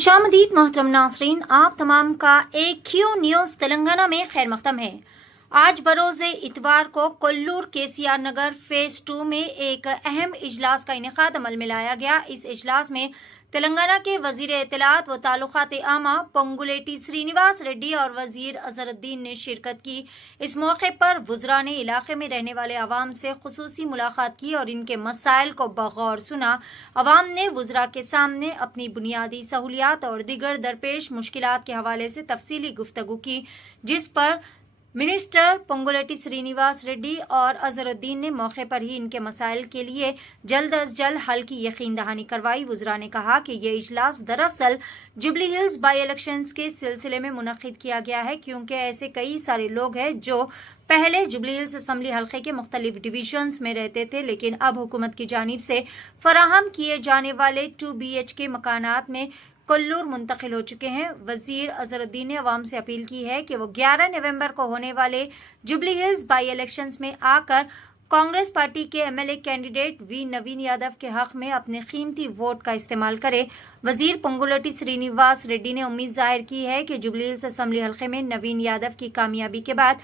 शामदीद मोहतरम नासरीन, आप तमाम का एक क्यू न्यूज़ तेलंगाना में खैर मकदम है। आज बरोज़े इतवार को कोल्लूर केसीआर नगर फेज़ 2 में एक अहम इजलास का इनेकाद अमल में लाया गया। इस इजलास में तेलंगाना के वज़ीर इत्तलात व ताल्लुकात आमा पोंगुलेटी श्रीनिवास रेड्डी और वज़ीर अज़हरुद्दीन ने शिरकत की। इस मौके पर वुज़रा ने इलाके में रहने वाले अवाम से खुसूसी मुलाकात की और इनके मसाइल को बगौर सुना। अवाम ने वुज़रा के सामने अपनी बुनियादी सहूलियात और दीगर दरपेश मुश्किलात के हवाले से तफसीली गुफ्तगू की, जिस पर मिनिस्टर पोंगुलेटी श्रीनिवास रेड्डी और अज़हरुद्दीन ने मौके पर ही इनके मसाइल के लिए जल्द अज जल्द हल की यकीन दहानी करवाई। वुज़रा ने कहा कि ये इजलास दरअसल जुबली हिल्स बाई इलेक्शंस के सिलसिले में मुनक्किद किया गया है, क्योंकि ऐसे कई सारे लोग हैं जो पहले जुबली हिल्स असम्बली हल्के के मुख्तलिफ डिवीजन्स में रहते थे, लेकिन अब हुकूमत की जानिब से फराहम किए जाने वाले 2 BHK मकानात में कोल्लूर मुंतकिल हो चुके हैं। वज़ीर अज़हरुद्दीन ने अवाम से अपील की है कि वो 11 नवंबर को होने वाले जुबली हिल्स बाई इलेक्शंस में आकर कांग्रेस पार्टी के MLA कैंडिडेट वी नवीन यादव के हक में अपने कीमती वोट का इस्तेमाल करें। वज़ीर पोंगुलेटी श्रीनिवास रेड्डी ने उम्मीद जाहिर की है कि जुबली हिल्स असम्बली हल्के में नवीन यादव की कामयाबी के बाद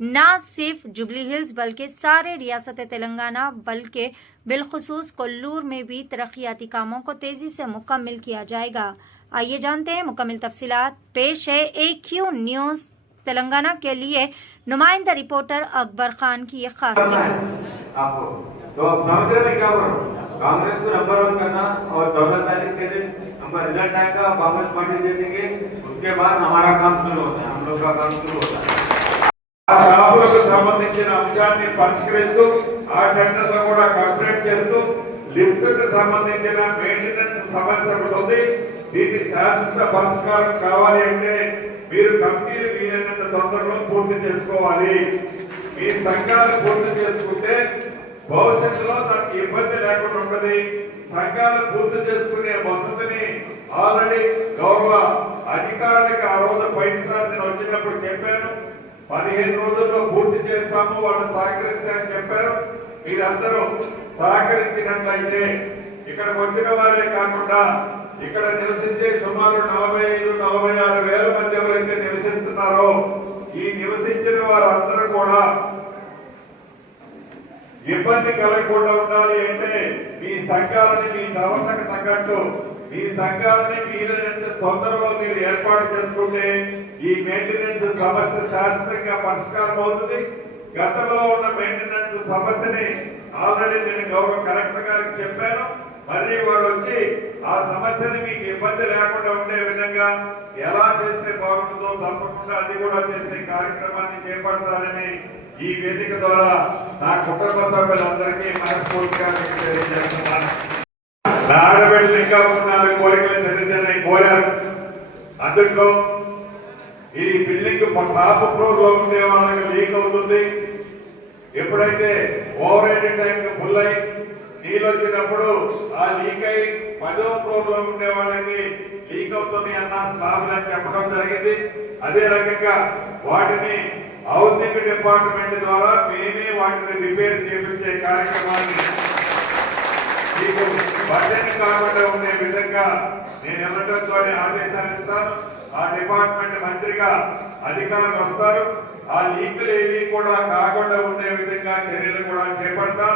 न सिर्फ जुबली हिल्स बल्कि सारे रियासत तेलंगाना बल्कि बिलखुसूस कोल्लूर में भी तरक्याती कामों को तेजी से मुकम्मल किया जाएगा। आइए जानते हैं मुकम्मल तफसीलात। पेश है AQ न्यूज़ तेलंगाना के लिए नुमाइंदा रिपोर्टर अकबर खान की एक खास रिपोर्ट। तो कांग्रेस को नंबर 1 करना और 14 तारीख के दिन नंबर रिजल्ट आएगा, कांग्रेस पार्टी जीतेंगे, उसके बाद हमारा काम शुरू होता है, हम लोग का काम शुरू होता है। షాపులకు సంబంధించిన అంశాన్ని పరిష్కరిస్తూ ఆ టెండర్ లో కూడా కాంట్రాక్ట్ చేస్తూ లిఫ్ట్ కు సంబంధించిన మెయింటెనెన్స్ సమస్య ఒకటి ఉంది. దీనికి శాశ్వత పరిష్కారం కావాలి అంటే మీరు కమిటీలు వీలైనంత తొందరలో పూర్తి చేసుకోవాలి. మీ సంఘాలు పూర్తి చేసుకుంటే భవిష్యత్తులో దానికి ఇబ్బంది లేకుండా ఉంటుంది. సంఘాలు పూర్తి చేసుకునే వసతిని ఆల్రెడీ గౌరవ అధికారులకు ఆ రోజు పైసారి నేను వచ్చినప్పుడు చెప్పాను. 15 రోజుల్లో పూర్తి చేస్తాము, వాళ్ళు సహకరిస్తే అని చెప్పారు. మీరందరూ సహకరించినట్లయితే ఇక్కడికి వచ్చిన వారే కాకుండా ఇక్కడ నివసించే సుమారు 45-46 వేల మంది ఎవరైతే నివసిస్తున్నారో ఈ నివసించిన వారందరూ కూడా ఇబ్బంది కలగకుండా ఉండాలి అంటే మీ సంఘాలని మీ అవసరకు తగ్గట్టు మీ సంఘాలని వీలైనంత తొందరలో మీరు ఏర్పాటు చేసుకుంటే ఈ మెయింటెనెన్స్ సమస్య శాశ్వతంగా పరిష్కారం అవుతుంది. గతంలో ఉన్న మెయింటెనెన్స్ సమస్యని ఆల్రెడీ నేను గౌరవ కలెక్టర్ గారికి చెప్పాను. మళ్ళీ వారు వచ్చి ఆ సమస్యని మీకు ఇబ్బంది లేకుండా ఉండే విధంగా ఎలా చేస్తే బాగుంటుందో తప్పకుండా అది కూడా చేసే కార్యక్రమాన్ని చేపడతారని ఈ వేదిక ద్వారా నా కుటుంబ సభ్యులందరికీ మనస్ఫూర్తిగా తెలియజేస్తున్నాను. నా ఆడబిడ్డలు ఇంకా 4 కోరికలు చిన్న కోరారు. అందులో ఈ బిల్డింగ్ టాప్ ఫ్లోర్ లో ఉండే వాళ్ళకి లీక్ అవుతుంది. ఎప్పుడైతే ఓవర్ హెడ్ ట్యాంక్ ఫుల్ అయి నీళ్ళు వచ్చినప్పుడు ఆ లీక్ అయి 10వ ఫ్లోర్ లో ఉండే వాళ్ళకి లీక్ అవుతుంది అన్న స్లాబ్ అని చెప్పడం జరిగింది. అదే రకంగా వాటిని హౌసింగ్ డిపార్ట్మెంట్ ద్వారా మేమే వాటిని రిపేర్ చేయించే కార్యక్రమాన్ని మీకు బడ్జెట్ కాకుండా ఉండే విధంగా నేను ఎవరితో ఆదేశాలు ఇస్తాను. ఆ డిపార్ట్మెంట్ మంత్రిగా అధికారులు వస్తారు. ఆ లీకులు ఏవి కూడా కాకుండా ఉండే విధంగా చర్యలు కూడా చేపడతాం.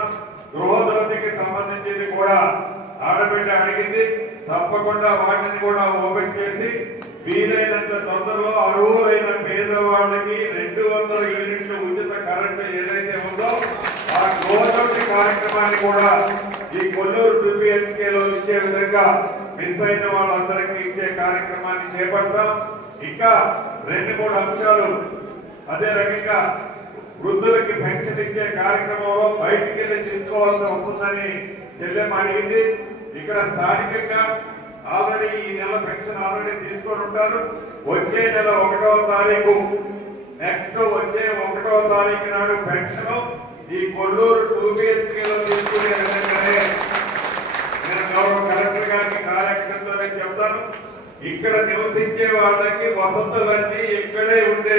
గృహోద్యోగికి సంబంధించింది కూడా ఆడబిడ్డ అడిగింది, తప్పకుండా వాటిని కూడా ఓపెన్ చేసి వీలైనంత తొందరలో అర్హులైన పేదవాళ్ళకి 200 యూనిట్లు ఉచిత కరెంటు ఏదైతే ఉందో ఆ గృహోద్యోగి కార్యక్రమాన్ని కూడా ఈ కొల్లూరు 2 BHK లో ఇచ్చే విధంగా మిస్ అయిన వాళ్ళందరికీ ఇచ్చే కార్యక్రమాన్ని చేపడతాం. ఇంకా 2-3 అంశాలు అదే రకంగా వృద్ధులకి పెన్షన్ ఇచ్చే కార్యక్రమంలో బయటికి వెళ్ళి తీసుకోవాల్సి వస్తుందని చెల్లెమ్మ అడిగింది. ఇక్కడ స్థానికంగా ఆల్రెడీ ఈ నెల పెన్షన్ ఆల్రెడీ తీసుకొని ఉంటారు. వచ్చే నెల 1వ తారీఖు నెక్స్ట్ వచ్చే 1వ తారీఖు నాడు పెన్షన్ ఈ కొల్లూరు 2 BHK లో తీసుకునే విధంగానే నేను గౌరవ కలెక్టర్ గారికి కార్యక్రమంతో చెప్తాను. ఇక్కడ నివసించే వాళ్ళకి వసతులన్నీ ఇక్కడే ఉండే